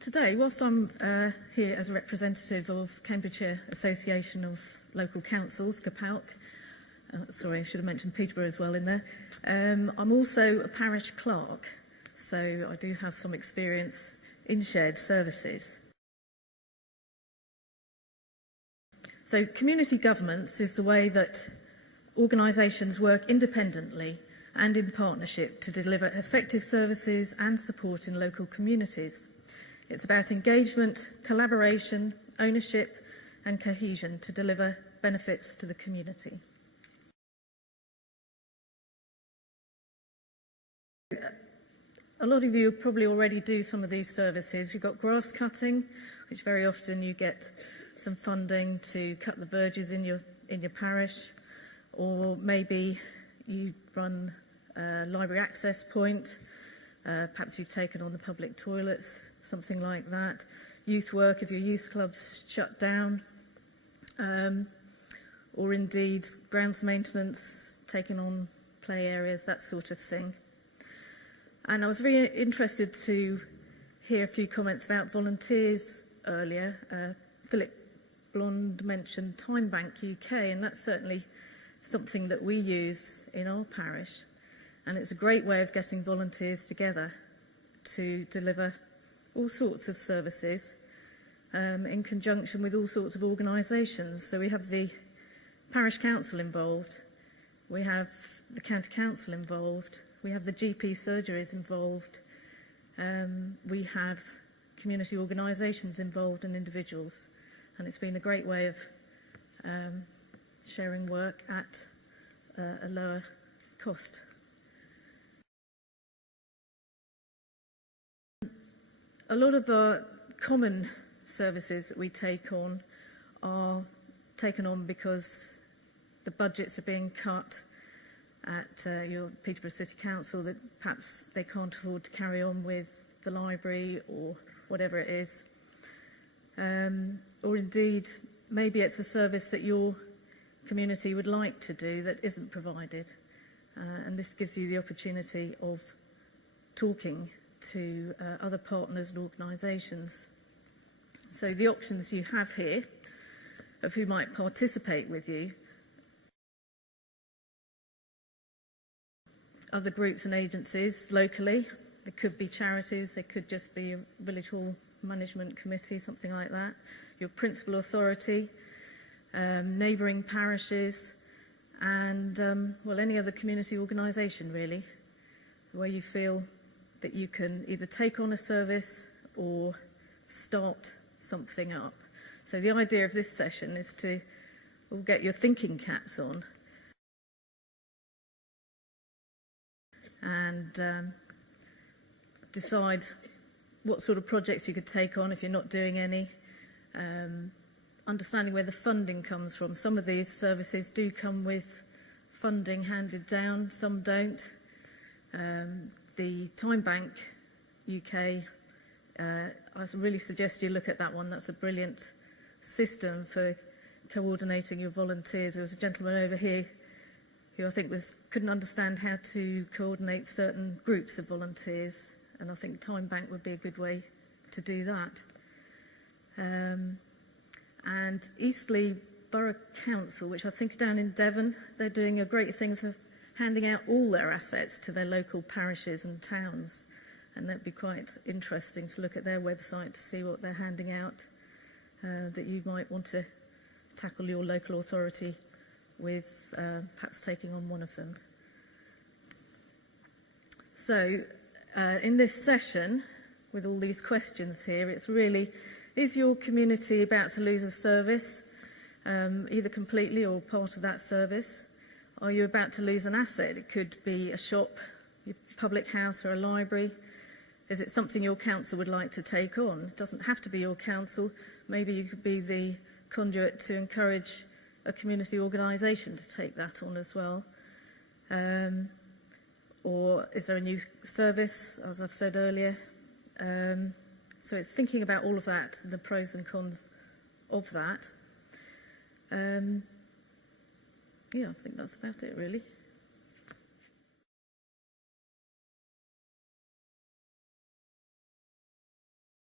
Today, whilst I'm here as a representative of Cambridgeshire Association of Local Councils, CAPALC, sorry, I should have mentioned Peterborough as well in there, I'm also a parish clerk, so I do have some experience in shared services. So community governance is the way that organisations work independently and in partnership to deliver effective services and support in local communities. It's about engagement, collaboration, ownership and cohesion to deliver benefits to the community. A lot of you probably already do some of these services. You've got grass cutting, which very often you get some funding to cut the verges in your parish, or maybe you run a library access point, perhaps you've taken on the public toilets, something like that. Youth work if your youth club's shut down, or indeed grounds maintenance, taking on play areas, that sort of thing. And I was very interested to hear a few comments about volunteers earlier. Philip Blond mentioned Time Bank UK, and that's certainly something that we use in our parish. And it's a great way of getting volunteers together to deliver all sorts of services in conjunction with all sorts of organisations. So we have the Parish Council involved, we have the County Council involved, we have the GP surgeries involved, we have community organisations involved and individuals. And it's been a great way of sharing work at a lower cost. A lot of our common services that we take on are taken on because the budgets are being cut at your Peterborough City Council, that perhaps they can't afford to carry on with the library or whatever it is. Or indeed, maybe it's a service that your community would like to do that isn't provided. And this gives you the opportunity of talking to other partners and organisations. So the options you have here of who might participate with you, other groups and agencies locally. There could be charities, there could just be a village hall management committee, something like that. Your principal authority, neighbouring parishes, and well, any other community organisation really, where you feel that you can either take on a service or start something up. So the idea of this session is to all get your thinking caps on and decide what sort of projects you could take on if you're not doing any, understanding where the funding comes from. Some of these services do come with funding handed down, some don't. The Time Bank UK, I really suggest you look at that one. That's a brilliant system for coordinating your volunteers. There was a gentleman over here who I think couldn't understand how to coordinate certain groups of volunteers, and I think Time Bank would be a good way to do that. And Eastleigh Borough Council, which I think down in Devon, they're doing a great thing for handing out all their assets to their local parishes and towns, and that'd be quite interesting to look at their website to see what they're handing out that you might want to tackle your local authority with, perhaps taking on one of them. So in this session, with all these questions here, it's really, is your community about to lose a service, either completely or part of that service? Are you about to lose an asset? It could be a shop, your public house or a library. Is it something your council would like to take on? It doesn't have to be your council. Maybe you could be the conduit to encourage a community organisation to take that on as well. Or is there a new service, as I've said earlier? So it's thinking about all of that and the pros and cons of that. Yeah, I think that's about it really.